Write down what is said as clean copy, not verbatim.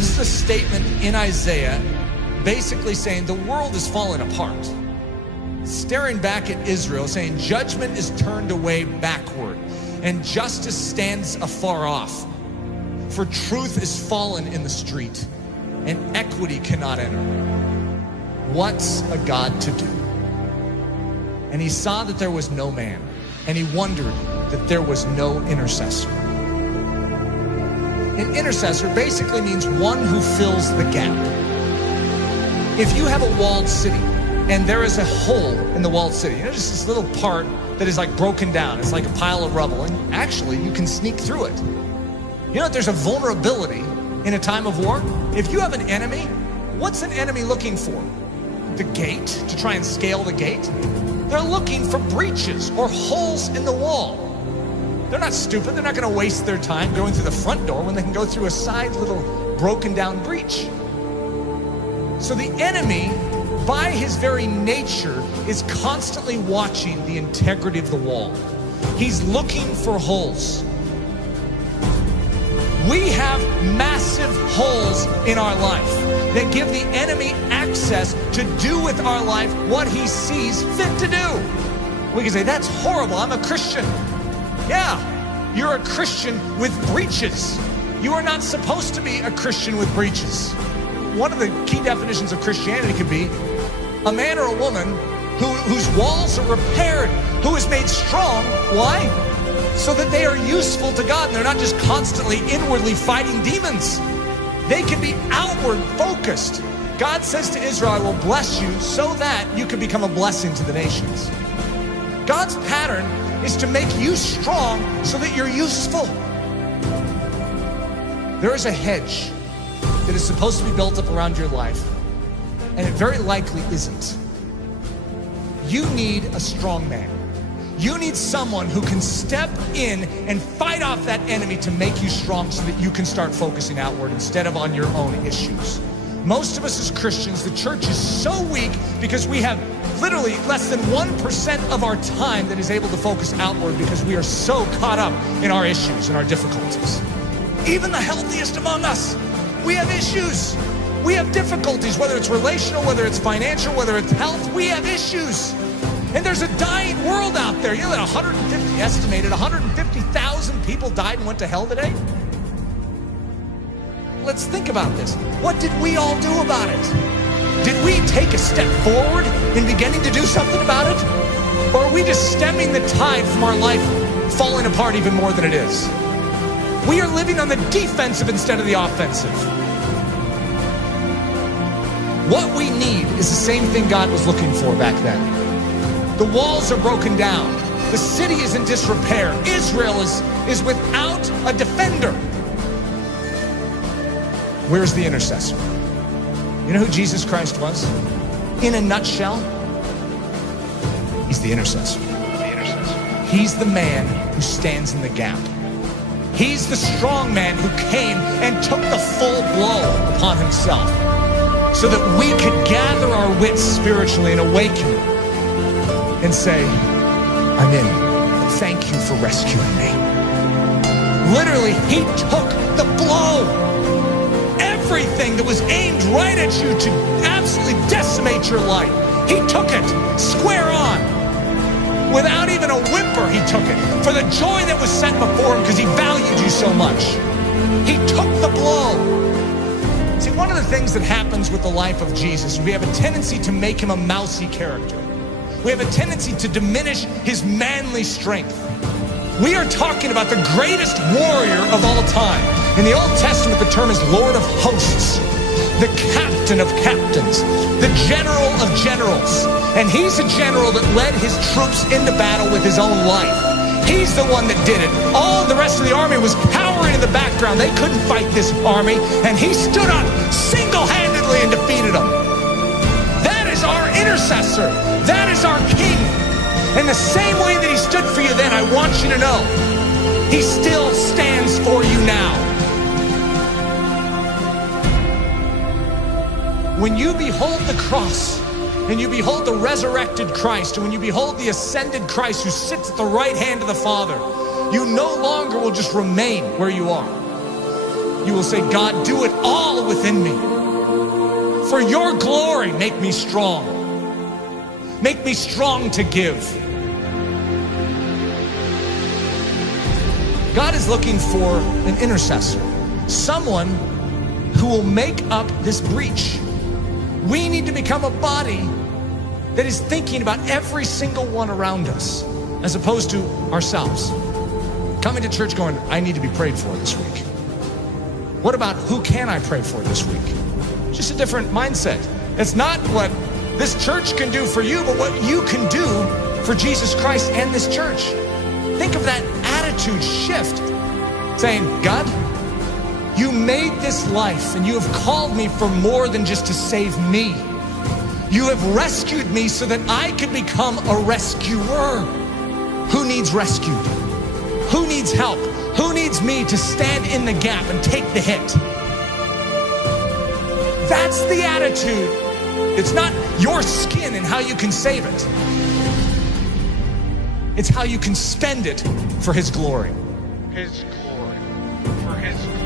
This is a statement in Isaiah basically saying the world is falling apart. Staring back at Israel, saying judgment is turned away backward and justice stands afar off. For truth is fallen in the street and equity cannot enter. What's a God to do? And he saw that there was no man, and he wondered that there was no intercessor. An intercessor basically means one who fills the gap. If you have a walled city and there is a hole in the walled city, just this little part that is like broken down, it's like a pile of rubble, and actually you can sneak through it. That there's a vulnerability in a time of war. If you have an enemy, what's an enemy looking for? The gate, to try and scale the gate? They're looking for breaches or holes in the wall. They're not stupid. They're not going to waste their time going through the front door when they can go through a side little broken down breach. So the enemy, by his very nature, is constantly watching the integrity of the wall. He's looking for holes. We have massive holes in our life that give the enemy access to do with our life what he sees fit to do. We can say, that's horrible, I'm a Christian. Yeah, you're a Christian with breaches. You are not supposed to be a Christian with breaches. One of the key definitions of Christianity could be a man or a woman whose walls are repaired, who is made strong. Why? So that they are useful to God and they're not just constantly inwardly fighting demons. They can be outward focused. God says to Israel, I will bless you so that you can become a blessing to the nations. God's pattern is to make you strong so that you're useful. There is a hedge that is supposed to be built up around your life, and it very likely isn't. You need a strong man. You need someone who can step in and fight off that enemy to make you strong so that you can start focusing outward instead of on your own issues. Most of us as Christians, the church is so weak because we have literally less than 1% of our time that is able to focus outward because we are so caught up in our issues and our difficulties. Even the healthiest among us, we have issues. We have difficulties, whether it's relational, whether it's financial, whether it's health, we have issues. And there's a dying world out there. You know that estimated 150,000 people died and went to hell today? Let's think about this. What did we all do about it? Did we take a step forward in beginning to do something about it? Or are we just stemming the tide from our life falling apart even more than it is? We are living on the defensive instead of the offensive. What we need is the same thing God was looking for back then. The walls are broken down. The city is in disrepair. Israel is without a defender. Where's the intercessor? You know who Jesus Christ was? In a nutshell, he's the intercessor. He's the man who stands in the gap. He's the strong man who came and took the full blow upon himself so that we could gather our wits spiritually and awaken and say, I'm in. Thank you for rescuing me. Literally, he took the blow. Everything that was aimed right at you to absolutely decimate your life, he took it square on. Without even a whimper, he took it. For the joy that was set before him because he valued you so much. He took the blow. See, one of the things that happens with the life of Jesus, we have a tendency to make him a mousy character. We have a tendency to diminish his manly strength. We are talking about the greatest warrior of all time. In the Old Testament, the term is Lord of Hosts, the captain of captains, the general of generals. And he's a general that led his troops into battle with his own life. He's the one that did it. All the rest of the army was cowering in the background. They couldn't fight this army. And he stood up single-handedly and defeated them. That is our intercessor. That is our king. And the same way that he stood for you then, I want you to know, he still stands for you now. When you behold the cross, and you behold the resurrected Christ, and when you behold the ascended Christ who sits at the right hand of the Father, you no longer will just remain where you are. you will say, God, do it all within me. For your glory, make me strong. Make me strong to give. God is looking for an intercessor, someone who will make up this breach. We need to become a body that is thinking about every single one around us, as opposed to ourselves. Coming to church going, I need to be prayed for this week. What about who can I pray for this week? Just a different mindset. It's not what this church can do for you, but what you can do for Jesus Christ and this church. Think of that attitude shift, saying, God, you made this life and you have called me for more than just to save me. You have rescued me so that I can become a rescuer. Who needs rescued? Who needs help? Who needs me to stand in the gap and take the hit? That's the attitude. It's not your skin and how you can save it. It's how you can spend it for His glory. His glory. For His glory.